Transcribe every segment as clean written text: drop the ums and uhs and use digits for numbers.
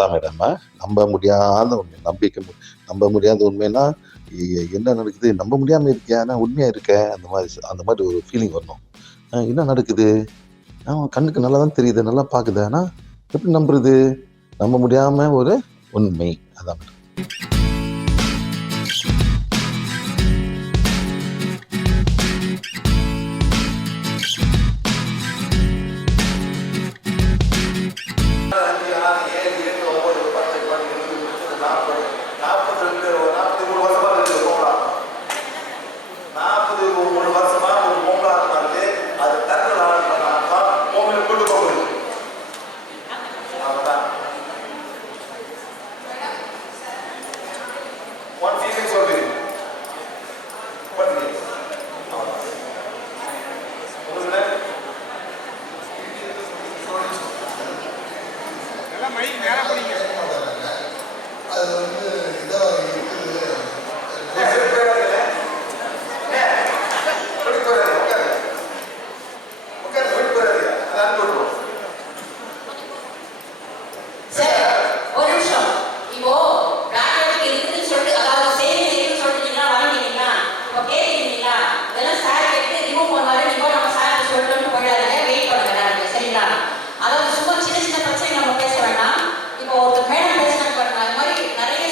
அதான் மேடம். நம்ப முடியாத உண்மை. நம்ப முடியாத உண்மைன்னா, என்ன நடக்குது? நம்ப முடியாம இருக்கியா? நான் உண்மையா இருக்கேன். அந்த மாரி ஒரு ஃபீலிங் வரணும். என்ன நடக்குது? கண்ணுக்கு நல்லா தான் தெரியுது. நல்லா பாக்குது. ஆனா, எப்படி நம்புறது? நம்ப முடியாம ஒரு உண்மை. அதான் மேடம். அதாவது சும்மா சின்ன சின்ன பிரச்சனை நம்ம பேச வேண்டாம். இப்போ ஒருத்தர் மேடம் பேசினாங்க பாருங்க, அது மாதிரி நிறைய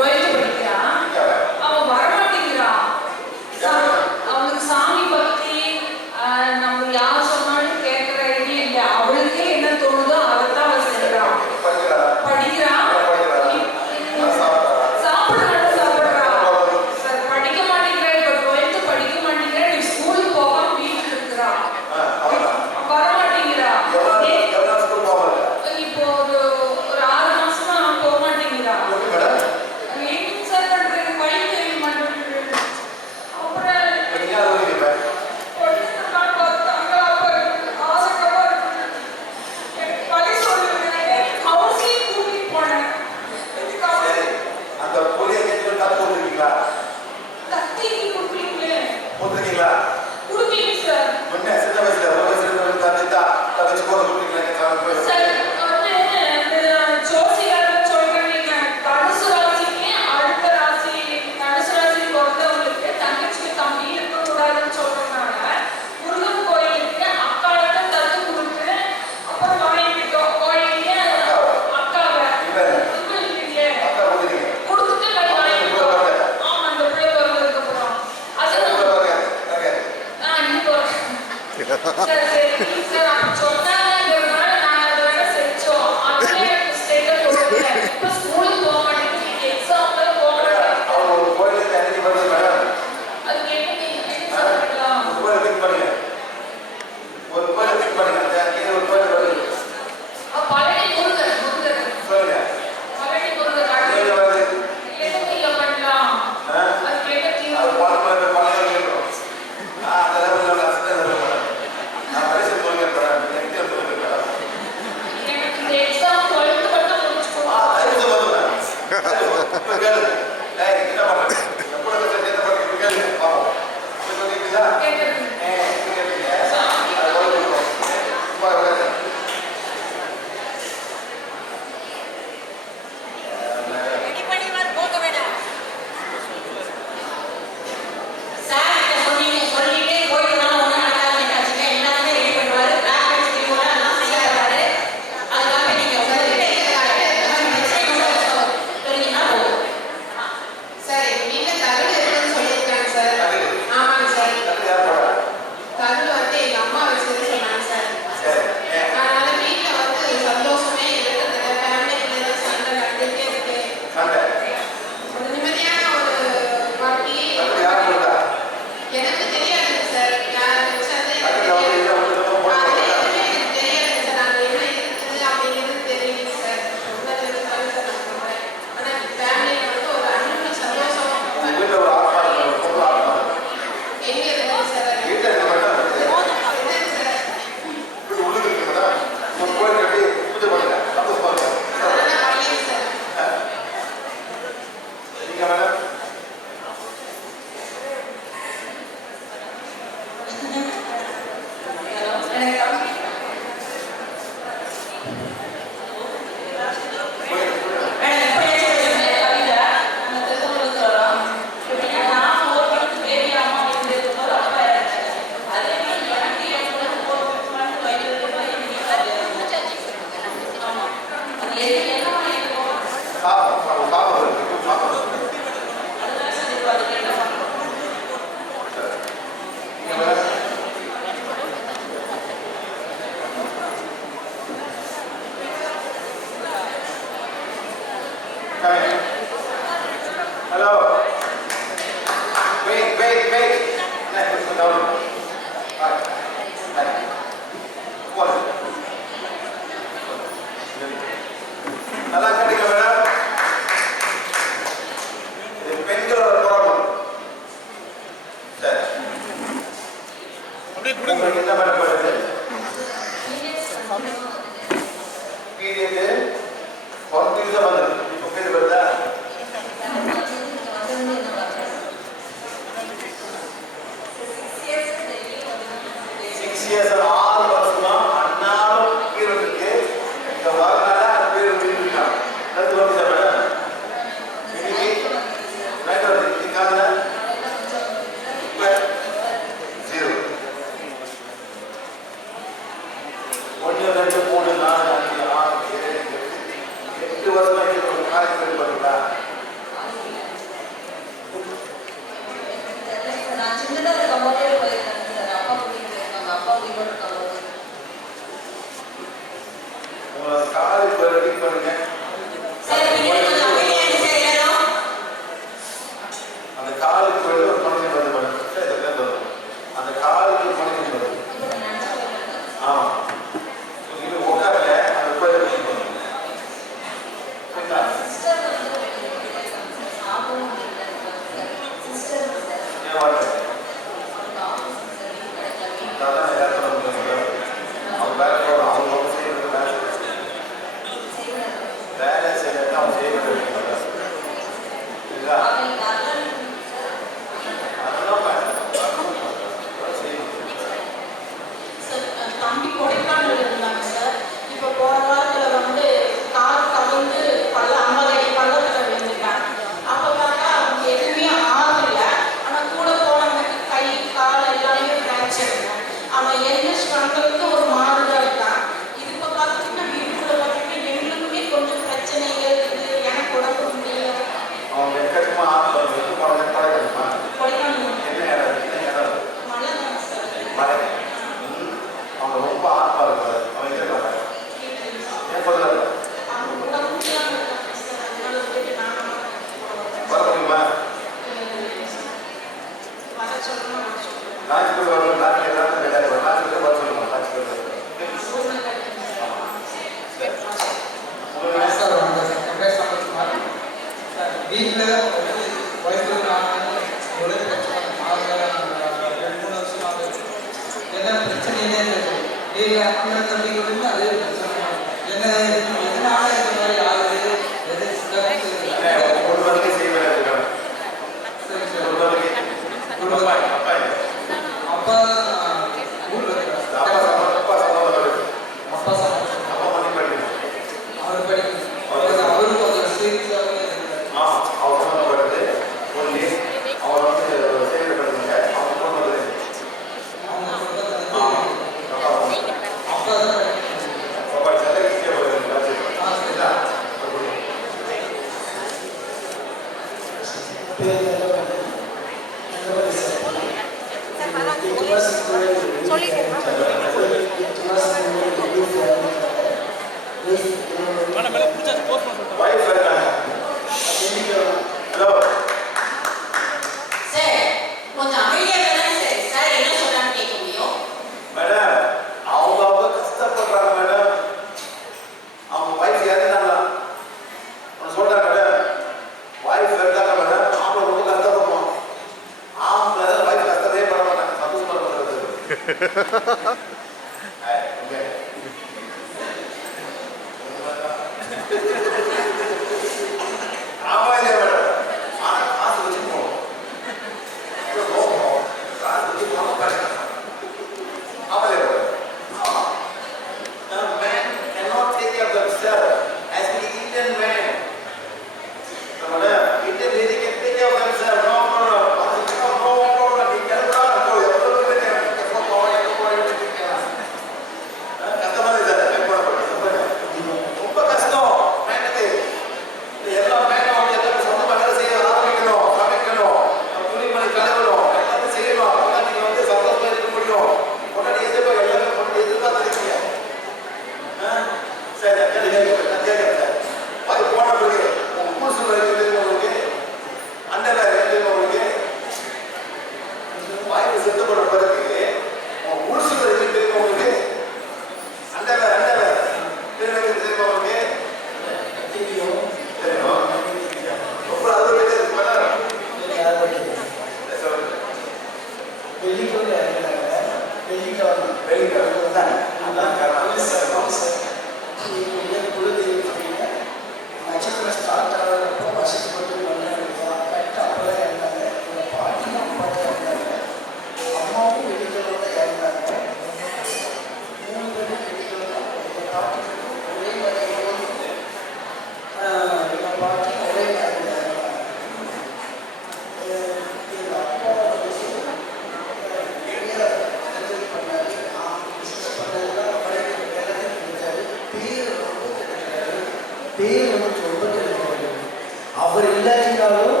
அவர் இல்லாட்டினாலும்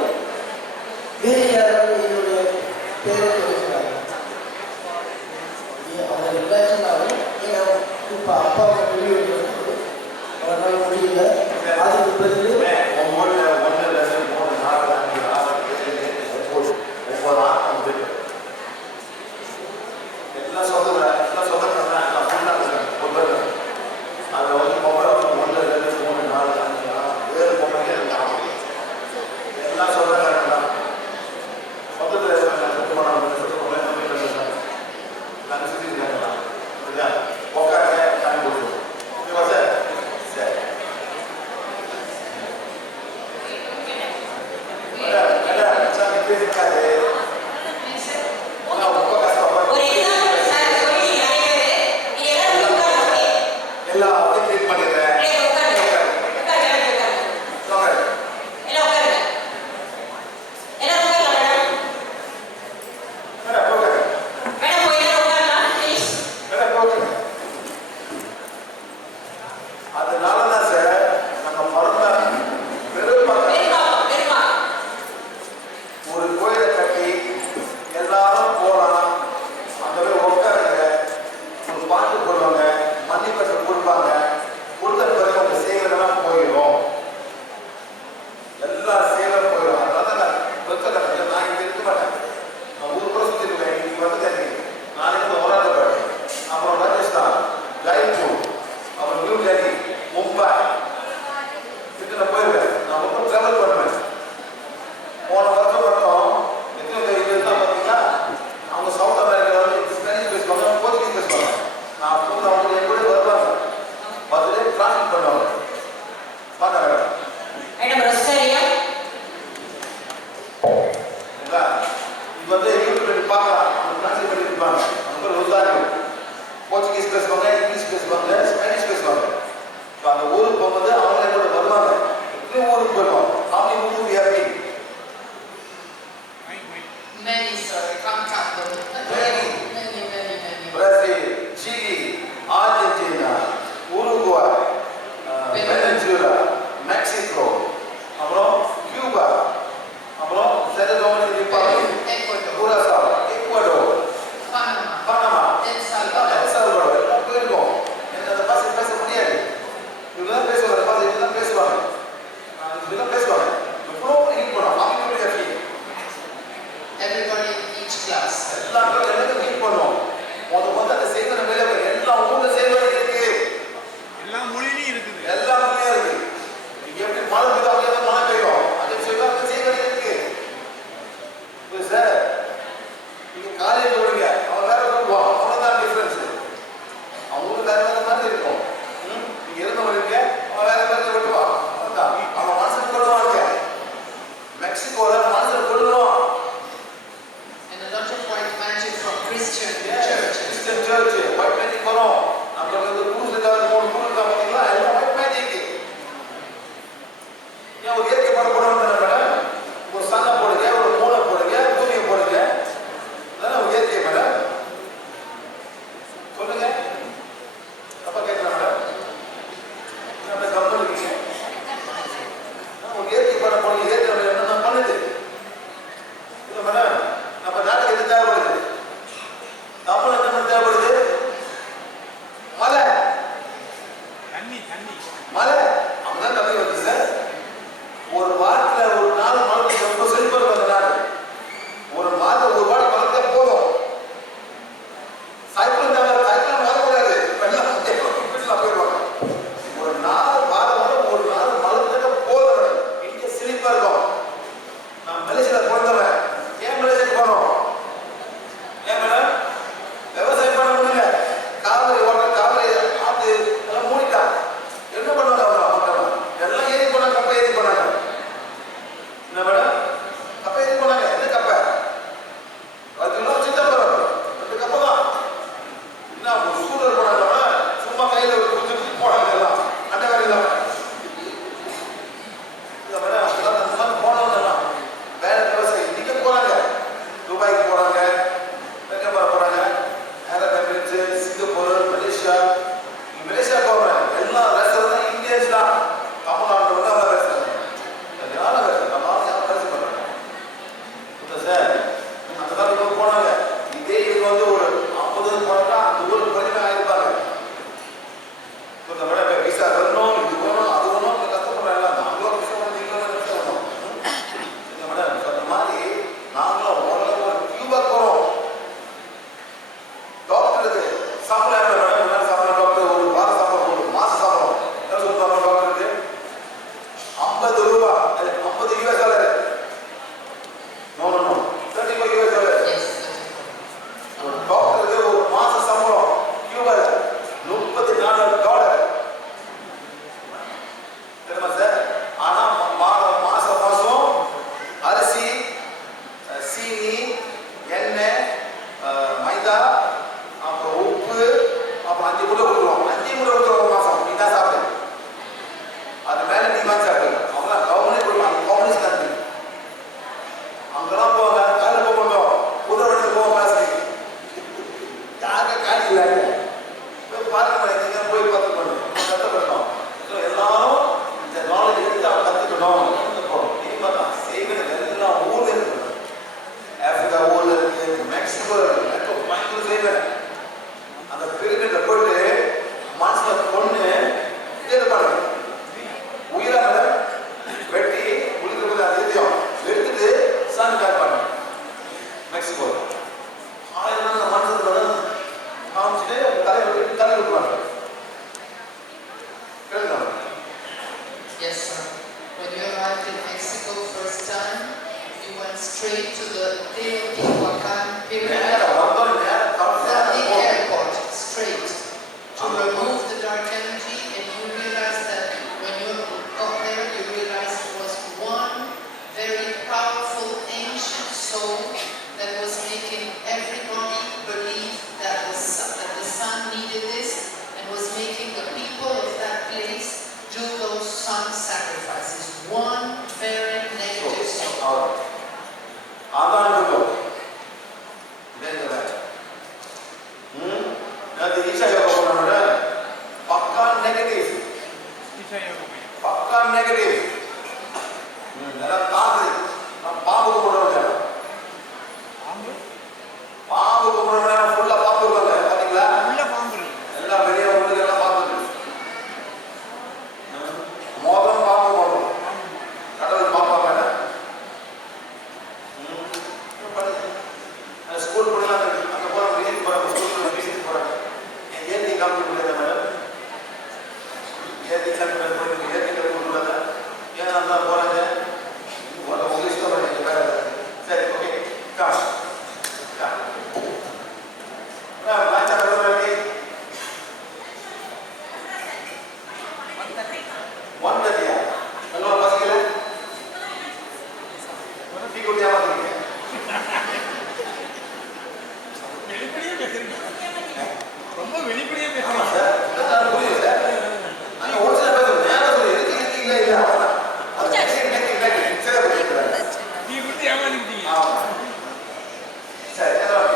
வேறு யாராவது என்னுடைய பேரை கொடுக்கிறாங்க. அவர் இல்லாட்டினாலும் இப்போ அப்பாவை வெளியே அவரால் முடியல. அதுக்கு பிறகு போர்ச்சுகீஸ் பேசுவாங்க, இங்கிலீஷ் பேசுவாங்க, ஸ்பானிஷ் பேசுவாங்க. இப்போ அந்த ஊருக்கு போகும்போது அவங்களே கூட வருவாங்க. இன்னும் ஊருக்கு போயிடுவோம். How many movies we have seen? Many, sir. Can't count them. Many. Many. Brazil, Chile, Argentina, Uruguay, Venezuela, Mexico, அப்புறம் கியூபா, அப்புறம் central Dominic republic, Curacao, Ecuador, Panama, El Salvador, எல்லாம் போயிருக்கோம். எனக்கு அந்த பாஷை பேச முடியாது. இவங்கதான் பேசுவாங்க, பாஷை இவங்கதான் பேசுவாங்க. இவங்கதான் பேசுவாங்க. எவ்வளோ ஹிட் பண்ணோம். அவங்களுடைய feel. Everybody in each class. எல்லாரும் எல்லாரும் ஹிட் பண்ணோம். மொத்த அந்த செய்தின மேலே எல்லா ஊர்ல செய்தின இருக்கு. எல்லா மொழியிலும் இருக்குது. எல்லா மொழியும் இருக்கு. நீங்க எப்படி மழை பெய்யுதோ அப்படியே மழை பெய்யும். அதே செய்வாங்க செய்தின இருக்கு. இது சார் நீங்க காலேஜ் போறீங்க. அவன் வேற சொல்லுவான். அவ்வளவுதான் டிஃபரன்ஸ். அவங்களுக்கு வேற வேற மாதிரி இருக்கும். நீங்க இருந்து வரீங்க. அவன் வேற மாதிரி விட்டுவான். அவ்வளவுதான். அவன் மனசுல கொள்ளுவாங்க. மெக்சிகோல மனசுல கொள்ளுவான். And a lot of white magic from Christian Yes, churches. Christian church, white magic வரும். நம்ம இந்த ரூல்ஸ் ஏதாவது 3 ரூல் இருக்கா பாத்தீங்களா? எல்லாம் white magic. ஏன் ஒரு இயற்கை படம் போடுவாங்க மேடம்? ஒரு சன்னை போடுங்க, ஒரு மூளை போடுங்க, பூமியை போடுங்க. அதான் ஒரு இயற்கை மேடம். சொல்லுங்க. தப்பா கேட்கலாம் மேடம். நம்ம கம்பெனி இருக்கீங்க. ஒரு இயற்கை படம் போடுங்க, இயற்கை என்ன பண்ணுது? இல்ல மேடம், நம்ம நாட்டுக்கு எது தேவைப்படுது? தமிழ் என்ன தேவைப்படுது? மலை. தண்ணி மலை. அப்படிதான் தண்ணி வருது சார். ஒரு வாரத்துல ஒரு நாள் மழை ரொம்ப செழிப்பா இருக்கும் அந்த நாடு. ஒரு வாரத்துல ஒரு வாரம் மழை போதும். சைக்கிள் தேவை, சைக்கிள் வரக்கூடாது. வெள்ளம் வீட்டுல போயிடுவாங்க. ஒரு நாள் வாரம் ஒரு நாள் மழை போதும். இங்க செழிப்பா இருக்கும். $50 US. No. $35 US. Yes. டாக்டருக்கு ஒரு மாச சம்பளம் கியூபால $34. தெரியுமா சார்? ஆனா மாசம் அரிசி, சீனி, எண்ணெய், மைதா, அப்புறம் உப்பு, அப்புறம் 5 முட்டை கொடுத்துருவோம். 5 முட்டை கொடுத்துருவோம் ஒரு மாசம். நீ தான் சாப்பிடு. அது மேல நீ தான் சாப்பிடு. அவங்க கவர்மெண்ட் கொடுப்பாங்க. Communist country. அங்கெல்லாம் போவாங்க. காலையில் போக மாட்டோம். புதுவண்டிக்கு போவோம் கிளாஸுக்கு. யாருக்கே காட்சி இல்லை. போய் பாருங்க, நீங்க போய் பார்த்துக்கணும். கற்றுக்கணும். எல்லாரும் இந்த நாலேஜ் எடுத்து அவங்க கற்றுக்கணும். செய்வது எல்லாம் ஊர்ல இருக்கு. ஆப்பிரிக்கா ஊர்ல இருக்கு, மெக்சிகோ இருக்கு, பயங்கர செய்வேன். அந்த பிரமிட்ல போயிட்டு மனசுல பொண்ணு கேட்டு பாருங்க. உயிராக வெட்டி உளிக்கிறது அது எதையும் எடுத்துட்டு சாமி காட்டுப்பாங்க. மெக்சிகோ 1000 நாள் அந்த மனசுல காமிச்சிட்டு தலையை விட்டு தலை விட்டுவாங்க. கேளுங்க. Yes, sir. When you arrived in Mexico first time, you went straight to the Teotihuacan pyramid, the airport, straight, to remove the dark energy, and you realized that when you got there, you realized it was one very powerful ancient soul that was making everybody believe that the sun needed this, and was making the people of that place do those sun sacrifices. One very negative soul. அதான் இருக்கும். அது ஈஷா யோகா பண்ணோட பக்கா negative. பக்கா negative. எல்லாம் காது. நான் பாம்பு கும்பிடுறேன். பாம்பு கும்பிடுறேன். ஃபுல்லா பாம்பு இருக்காங்க. பாத்தீங்களா? எல்லாம் வெளியே உங்களுக்கு எல்லாம் பாம்பு இருக்கு. மோதம் பாம்பு போடுறோம். கடவுள் பாப்பா மேடம். ஸ்கூல் படிக்கலாம். அங்கே போகிற விசிட் போகிறாங்க. ஸ்கூலில் விசிட் போகிறாங்க. ஏற்றி காமிக்க முடியாத மேடம். ஏற்றி காமிக்க போகிறீங்க. ஏற்றி காமிக்க முடியாத. ஏன் அந்த போகிறாங்க? உங்கள் இஷ்டம் பண்ணி வேறு. சரி, ஓகே. காஷ் லாச்சா கடவுள் 1:30. நல்லா பசிக்கல? டீ குடியா பார்த்துருக்கீங்க? ரொம்ப வெளிப்படையா ஆமா பேசுறீங்க. சார். இதான் புரியுது சார். அங்கே ஒரு சில பேர் நேரம் சொல்லி இருக்கீங்களா இல்லை அவ்வளோதான். அது சரி பண்ணிக்கிறாங்க. நீ கொடுத்து ஏமாந்துட்டீங்க. ஆமாம். சரி, எல்லாம்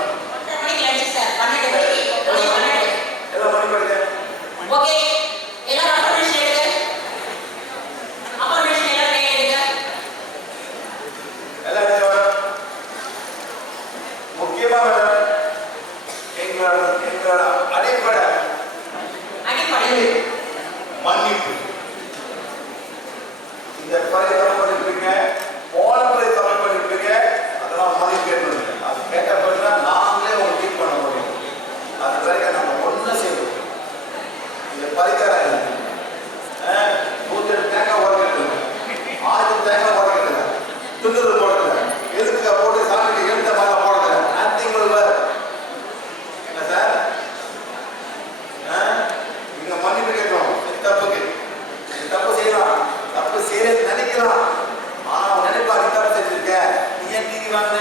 மணி படிக்க. எல்லாம் முக்கியமாக எங்களோட அடிப்படை மன்னிப்பு. இந்த பழைய தமிழ் பண்ணிருப்பீங்க, போன பழைய தமிழ் பண்ணிருப்பீங்க, அதெல்லாம் மதிப்பு கேட்கணும். அது கேட்ட பிறகு நாங்களே உங்களுக்கு டீட் பண்ண முடியும். அது வரைக்கும் நம்ம ஒன்றும் செய்யணும். இந்த பரிகாரம் இல்லை. 100 தேங்காய் உடக்கல, 1000 தேங்காய் உடக்கல, துண்டுது போடல, எதுக்கு போட்டு சாமிக்கு எழுந்த மாதிரி போடல. நத்திங் என்ன சார்? நீங்க மன்னிப்பு கேட்கணும். தப்புக்கு தப்பு செய்யலாம், தப்பு செய்ய நினைக்கலாம். ஆனா அவன் நினைப்பா நீ தப்பு செஞ்சிருக்க, நீ ஏன் டிவி வாங்கின?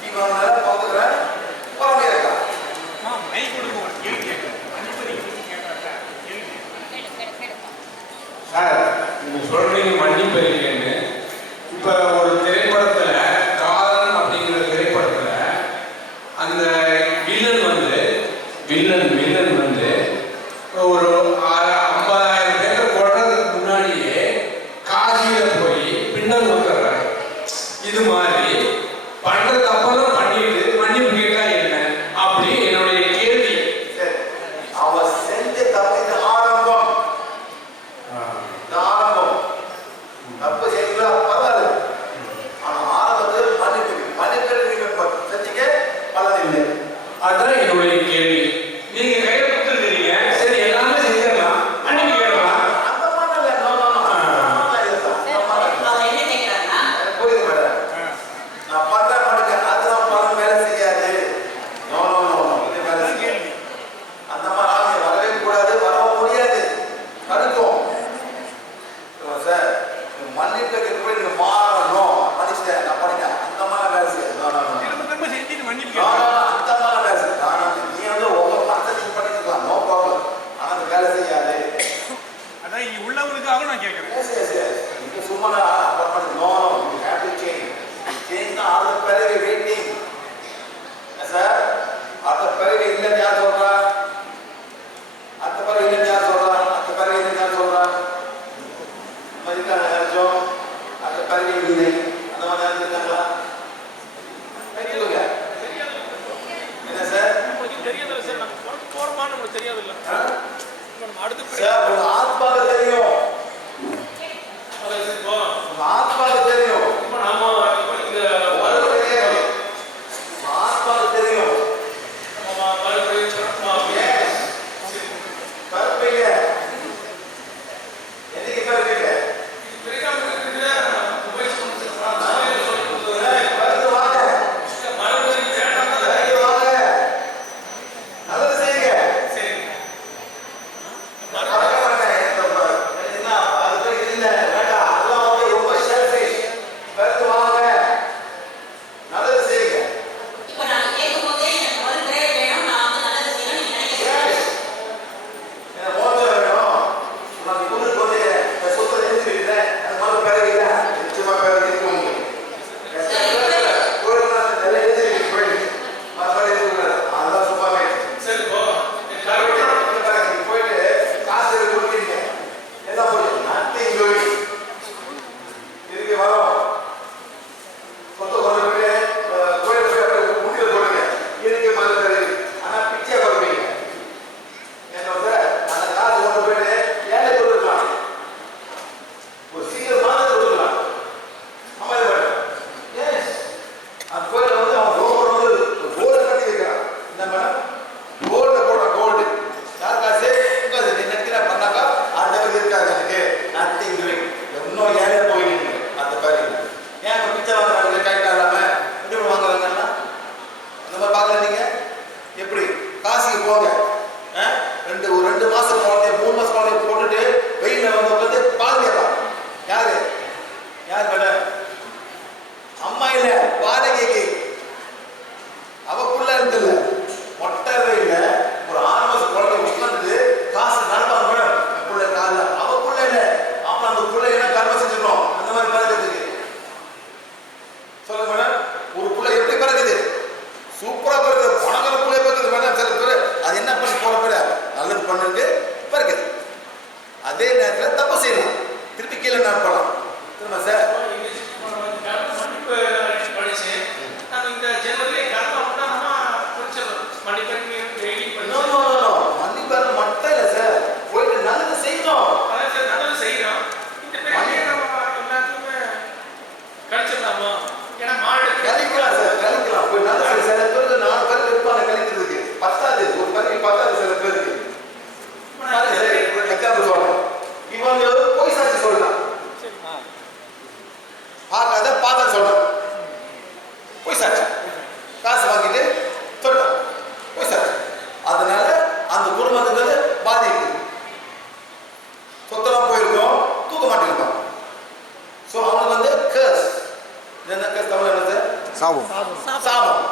டிவி வாங்கினால பார்த்துக்கிற பரவாயில்ல இருக்கா? மைக் கொடுங்க, ஒரு கேள்வி கேட்கணும். சார், நீங்க சொல்றீங்க மன்னிப்பு இருக்கேன்னு. இப்ப ஒரு திரைப்படத்துல காதல் அப்படிங்கிற திரைப்படத்துல அந்த வில்லன் வந்து ஒரு 50,000 பேரை கொள்றதுக்கு முன்னாடியே காசியில போய் பிண்டம் கொடுத்துறாரு. இது மாதிரி பண்ற தப்பெல்லாம் பண்ணிட்டு மன்னிப்பு கேட்டா என்ன அப்படி என்னுடைய கேள்வி. சரி, அவன் செஞ்ச தப்பு இது ஆரம்பம். தப்பு செய்யலாம் பரவாயில்ல. அதுக்காக நான் கேட்குறேன். Yes, yes, yes. நீங்க சும்மா no, you have to change. Change na ஆறு பிறகு waiting. சார் அடுத்த பிறகு இல்லைன்னு யார் சொல்றா? அடுத்த பிறகு இல்லைன்னு யார் சொல்றா? அடுத்த பிறகு இல்லைன்னு யார் சொல்றா? மதிக்கான யாரும் அடுத்த பிறகு இல்லை அந்த மாதிரி இருக்காங்களா? சொல்லுங்க. என்ன சார்? உங்களுக்கு தெரியாதுல்ல சார், நம்ம போறோமான்னு நமக்கு தெரியாதுல்ல. நம்ம அடுத்து சார் உங்க ஆத்மாக்கு தெரியும். உங்க ஆத்மாக்கு தெரியும். நம்ம இந்த உங்களுக்கு தெரியாது. உங்க ஆத்மாக்கு தெரியும். Yes. பரப்பீங்க. என்னைக்கு பரப்பீங்க? பரத்து வாங்க. பரத்து வாங்க. நல்லது செய்யுங்க. பறக்க மாட்டேன். என்ன அது இல்லை வேண்டாம். அதெல்லாம் வந்து ரொம்ப selfish. பரத்து வாங்க. நல்லது செய்யுங்க. இப்ப நான் கேட்கும்போதே எனக்கு ஒரு கிரேட் வேணும், நான் வந்து நல்லது செய்யணும் நீங்க நினைக்கிறீங்க. Yes. என்ன மோதிரம் வேணும்? நான் குடுக்கு வந்து சொத்தை எழுதிக்கிறேன். அது மாதிரி பிறகு இல்லை. நிச்சயமா பிறகு இருக்கும் உங்களுக்கு. கோயிலுக்கு நிறைய எழுதிருக்கு போயிட்டு. மறுபடியும் எழுதிக்கூடாது. அதெல்லாம் சும்மாவே. சரி போ போயிட்டு காசு எடுத்து கொடுத்தீங்க. என்ன போயிட்டு nothing doing. இதுக்கு வரோம். சொத்தை கொண்டு போயிட்டு கோயிலுக்கு போய் அப்படியே முடிவு போடுங்க. இதுக்கு மாதிரி பிறகு. ஆனா பிச்சை கொடுப்பீங்க. என்ன சார் அந்த காசு கொண்டு போயிட்டு ஏழை கொடுக்கலாம். ஒரு சீக்கிரம் மாதிரி கொடுக்கலாம். ஆமா இது வேணும். எஸ் அந்த கோயிலில் வந்து அவன் ரோடு வந்து கோல்டு கட்டி வைக்கிறான். என்ன மேடம் கோல்டு போடுற கோல்டு யார் காசு உட்காந்து நீ நினைக்கிற பண்ணாக்கா அந்த பேர் இருக்காது எனக்கு நத்திங் டூயிங். இன்னும் ஏழை போயிடுங்க அந்த பேர். ஏன் இப்போ பிச்சை வாங்குறாங்க கைட்டா இல்லாம எப்படி வாங்குறாங்கன்னா அந்த மாதிரி பார்க்கல நீங்க எப்படி காசுக்கு போங்க. ஒரு 2 மாசம் குழந்தைய 3 மாசம் குழந்தைய போட்டுட்டு வெயில வந்து உட்காந்து பால் கேட்பான். யாரு யார் மேடம்? அம்மா இல்ல வாடகைக்கு அவ புள்ள இருந்தில்ல மொட்டை வெயில ஒரு 6 மாசம் குழந்தை உட்காந்து காசு நடப்பாங்க மேடம். புள்ள கால அவ புள்ள இல்ல அப்ப அந்த புள்ள என்ன கர்மம் செஞ்சிடணும் அந்த மாதிரி பறக்கிறதுக்கு சொல்லுங்க மேடம். ஒரு புள்ள எப்படி பறக்குது? சூப்பரா பறக்குது. பணக்கார புள்ள பறக்குது மேடம். சில பேர் அது என்ன பண்ணி போற பேர நல்லது பண்ணிட்டு பறக்குது. அதே நேரத்தில் தப்பு செய்யலாம். திருப்பி கீழே நான் போகலாம். திரும்ப சார் மன்னிப்பு படிச்சு நம்ம இந்த ஜென்மத்திலே கர்மா பண்ணா நம்ம மன்னிப்பு நோ நோ நோ மன்னிப்பாரு மட்டும் இல்லை சார். போயிட்டு நல்லது செய்யணும். நல்லது செய்யறோம். இந்த பேரே நம்ம எல்லாத்துக்குமே கழிச்சிடலாமா? ஏன்னா மாடு கழிக்கலாம் சார் கழிக்கலாம். போய் நல்லது செய்ய சில பேருக்கு 4 பேருக்கு இருப்பாங்க கழிக்கிறதுக்கு. பத்தாது ஒரு பேருக்கு பத்தாது சில பேருக்கு. எக்ஸாம்பிள் சொல்றேன். இவங்க போய் சாட்சி சொல்லலாம். பார்க்காத பார்த்தா சொல்றேன். போய் சாட்சி காசு வாங்கிட்டு சொல்றேன். போய் சாட்சி. அதனால அந்த குடும்பத்துக்கு பாதிக்குது. சொத்தெல்லாம் போயிருக்கோம் தூக்க மாட்டேங்கிறோம். ஸோ அவனுக்கு வந்து கர்ஸ். என்ன கர்ஸ் தமிழ் என்ன சார்? சாபம். சாபம்.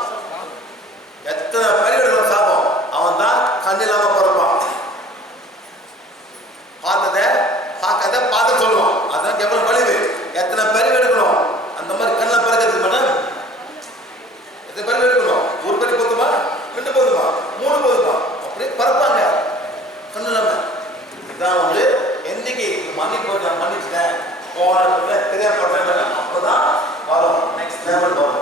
எத்தனை பரிகடணும் சாபம். அவன் தான் கண் இல்லாம பிறப்பான். பார்த்ததை பார்க்காத பார்த்து சொல்லுவான். அதான் எவ்வளவு பழிவு. எத்தனை பரிவு எடுக்கணும் அந்த மாதிரி கண்ணில் பிறக்கிறதுக்கு மேடம்? எத்தனை பரிவு எடுக்கணும்? ஒரு பரி போதுமா? 2 போதுமா? 3 போதுமா? அப்படியே பறப்பாங்க கண்ணு இல்லாம. இதான் வந்து என்னைக்கு மன்னிப்பு நான் மன்னிச்சிட்டேன் போன தெரியப்படுறேன் அப்பதான் வரும் நெக்ஸ்ட் லெவல் வரும்.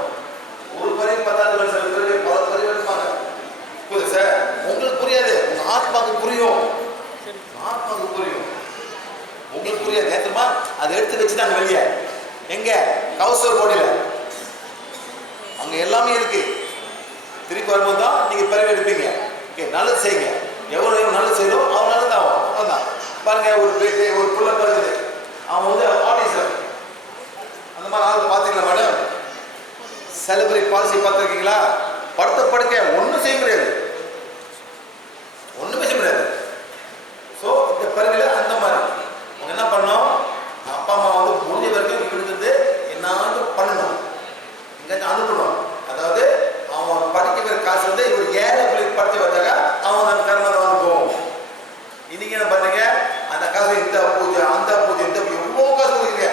ஒரு பரி 10 சில பேருக்கு 10 பரி எடுப்பாங்க. புரியுது சார்? உங்களுக்கு புரியாது. உங்க ஆத்மாவுக்கு புரியும். ஆத்மாவுக்கு புரியும். உங்களுக்கு புரியாது. நேற்றுமா அதை எடுத்து வச்சுட்டாங்க வெளியே. எங்க கவுசர் போடியில அங்க எல்லாமே இருக்கு. திருப்பி வரும்போது தான் நீங்க பிறகு எடுப்பீங்க. ஓகே நல்லது செய்யுங்க. எவ்வளவு நல்லது செய்யறோம் அவன் நல்லது ஆகும். அவ்வளவுதான். பாருங்க ஒரு பேட்டு ஒரு புள்ள பிறகுது. அவன் வந்து ஆர்டிசம் அந்த மாதிரி ஆள் பார்த்தீங்களா மேடம்? செலிபிரிட்டி பாலிசி பார்த்துருக்கீங்களா? படுத்த படுக்க ஒன்றும் செய்ய முடியாது. ஒன்றுமே செய்ய முடியாது. ஸோ இந்த பிறகுல அந்த மாதிரி அவங்க என்ன பண்ணோம்? அப்பா அம்மா வந்து முடிஞ்ச வரைக்கும் இவனுக்கு என்னான்னு பண்ணணும். இங்கே அனுப்பணும். அதாவது அவன் படிக்க வைக்கிற காசு வந்து இவர் ஏழை பிள்ளைக்கு படித்து வச்சாக்கா அவன் அந்த கர்மத்தை வந்து போகும். இன்னைக்கு என்ன பண்ணுங்க? அந்த காசு இந்த பூஜை அந்த பூஜை காசு கொடுக்குறீங்க